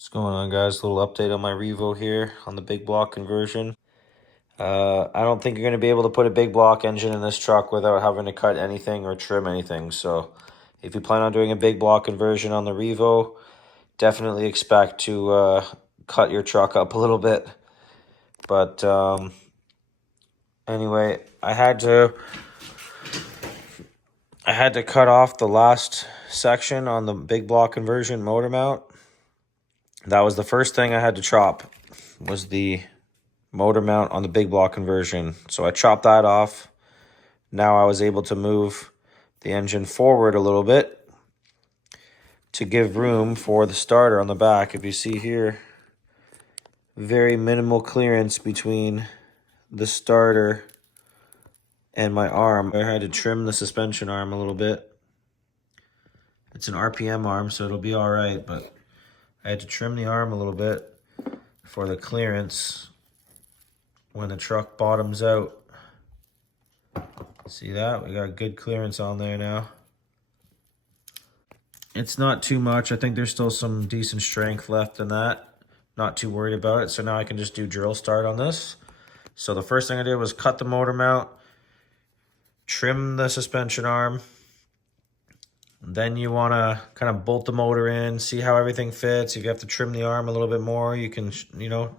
What's going on, guys? A little update on my Revo here on the big block conversion. I don't think you're going to be able to put a big block engine in this truck without having to cut anything or trim anything. So if you plan on doing a big block conversion on the Revo, definitely expect to cut your truck up a little bit. But anyway, I had to cut off the last section on the big block conversion motor mount. That was the first thing I had to chop, was the motor mount on the big block conversion. So I chopped that off. Now I was able to move the engine forward a little bit to give room for the starter on the back. If you see here, very minimal clearance between the starter and my arm. I had to trim the suspension arm a little bit. It's an RPM arm, so it'll be all right, but I had to trim the arm a little bit for the clearance when the truck bottoms out. See that? We got good clearance on there now. It's not too much. I think there's still some decent strength left in that. Not too worried about it. So now I can just do drill start on this. So the first thing I did was cut the motor mount, trim the suspension arm. Then you want to kind of bolt the motor in, see how everything fits. If you have to trim the arm a little bit more, you can,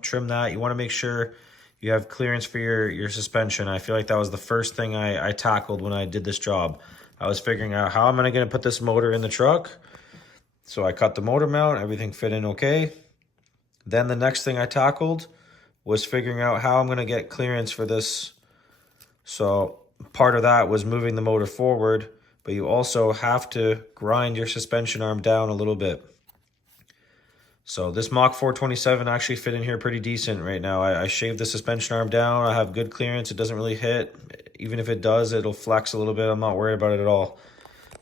trim that. You want to make sure you have clearance for your suspension. I feel like that was the first thing I tackled when I did this job. I was figuring out how am I going to put this motor in the truck. So I cut the motor mount, everything fit in okay. Then the next thing I tackled was figuring out how I'm going to get clearance for this. So part of that was moving the motor forward, but you also have to grind your suspension arm down a little bit. So this Mach 427 actually fit in here pretty decent right now. I shaved the suspension arm down. I have good clearance. It doesn't really hit. Even if it does, it'll flex a little bit. I'm not worried about it at all.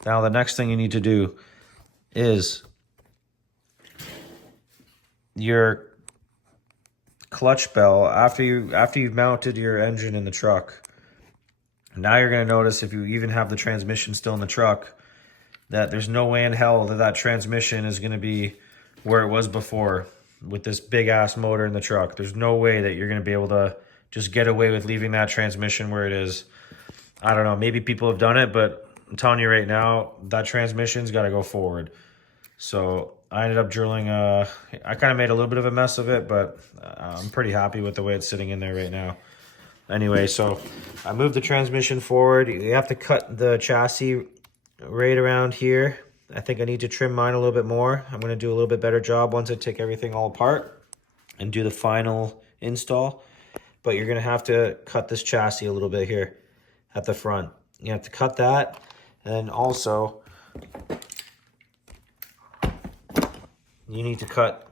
Now the next thing you need to do is your clutch bell. After you've mounted your engine in the truck, now you're going to notice, if you even have the transmission still in the truck, that there's no way in hell that transmission is going to be where it was before with this big ass motor in the truck. There's no way that you're going to be able to just get away with leaving that transmission where it is. I don't know, maybe people have done it, but I'm telling you right now, that transmission's got to go forward. So I ended up drilling, I kind of made a little bit of a mess of it, but I'm pretty happy with the way it's sitting in there right now. Anyway, so I moved the transmission forward. You have to cut the chassis right around here. I think I need to trim mine a little bit more. I'm going to do a little bit better job once I take everything all apart and do the final install. But you're going to have to cut this chassis a little bit here at the front. You have to cut that. And then also, you need to cut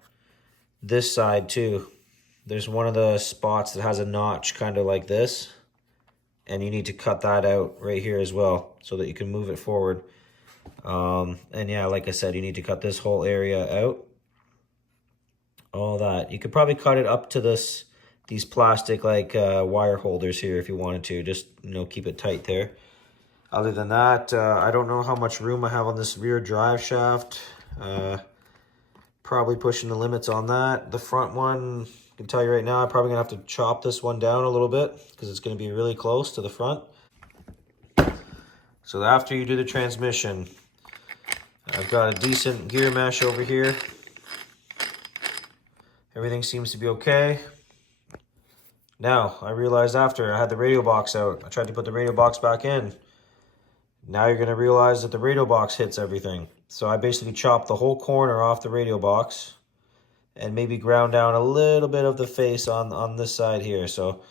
this side too. There's one of the spots that has a notch kind of like this. And you need to cut that out right here as well so that you can move it forward. And yeah, like I said, you need to cut this whole area out. All that. You could probably cut it up to these plastic like wire holders here if you wanted to. Just, keep it tight there. Other than that, I don't know how much room I have on this rear drive shaft. Probably pushing the limits on that. The front one, I can tell you right now, I'm probably going to have to chop this one down a little bit because it's going to be really close to the front. So after you do the transmission, I've got a decent gear mesh over here. Everything seems to be okay. Now, I realized after I had the radio box out, I tried to put the radio box back in. Now you're going to realize that the radio box hits everything. So I basically chopped the whole corner off the radio box and maybe ground down a little bit of the face on this side here. So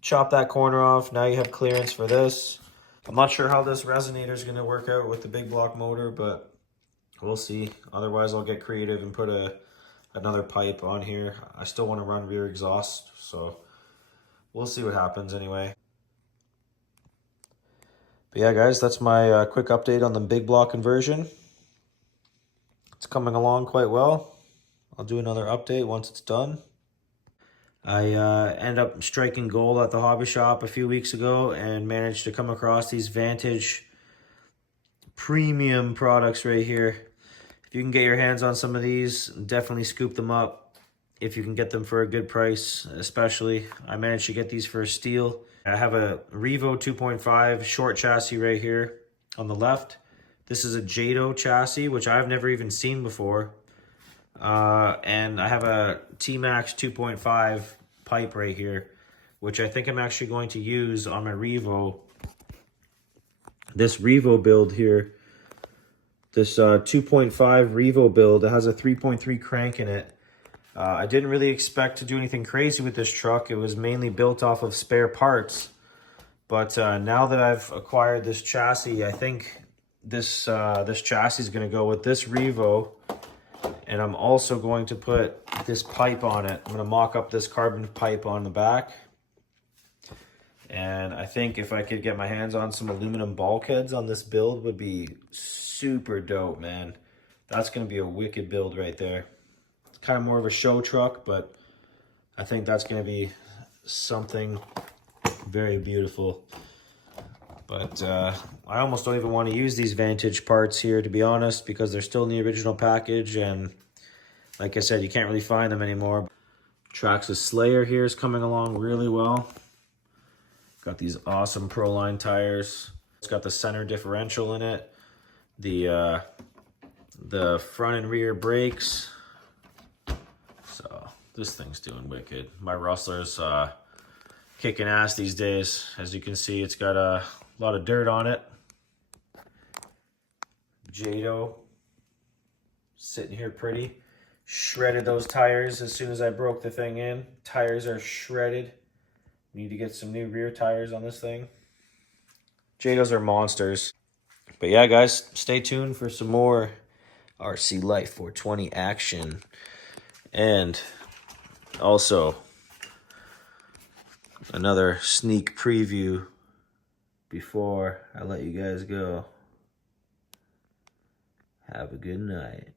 chop that corner off. Now you have clearance for this. I'm not sure how this resonator is going to work out with the big block motor, but we'll see. Otherwise, I'll get creative and put another pipe on here. I still want to run rear exhaust, so we'll see what happens anyway. But yeah, guys, that's my quick update on the big block conversion. It's coming along quite well. I'll do another update once it's done. I ended up striking gold at the hobby shop a few weeks ago and managed to come across these Vantage premium products right here. If you can get your hands on some of these, definitely scoop them up if you can get them for a good price, especially. I managed to get these for a steal. I have a Revo 2.5 short chassis right here on the left. This is a Jado chassis, which I've never even seen before. And I have a T-Max 2.5 pipe right here, which I think I'm actually going to use on my Revo. This Revo build here, this 2.5 Revo build, it has a 3.3 crank in it. I didn't really expect to do anything crazy with this truck. It was mainly built off of spare parts. But now that I've acquired this chassis, I think this chassis is going to go with this Revo. And I'm also going to put this pipe on it. I'm going to mock up this carbon pipe on the back. And I think if I could get my hands on some aluminum bulkheads on this build would be super dope, man. That's going to be a wicked build right there. It's kind of more of a show truck, but I think that's going to be something very beautiful. But I almost don't even want to use these Vantage parts here, to be honest, because they're still in the original package. And like I said, you can't really find them anymore. Traxxas Slayer here is coming along really well. Got these awesome Proline tires. It's got the center differential in it. The front and rear brakes. So this thing's doing wicked. My Rustler's kicking ass these days. As you can see, it's got a lot of dirt on it. Jado sitting here pretty. Shredded those tires as soon as I broke the thing in. Tires are shredded. Need to get some new rear tires on this thing. Jados are monsters. But yeah, guys, stay tuned for some more RC Life 420 action. And also another sneak preview before I let you guys go. Have a good night.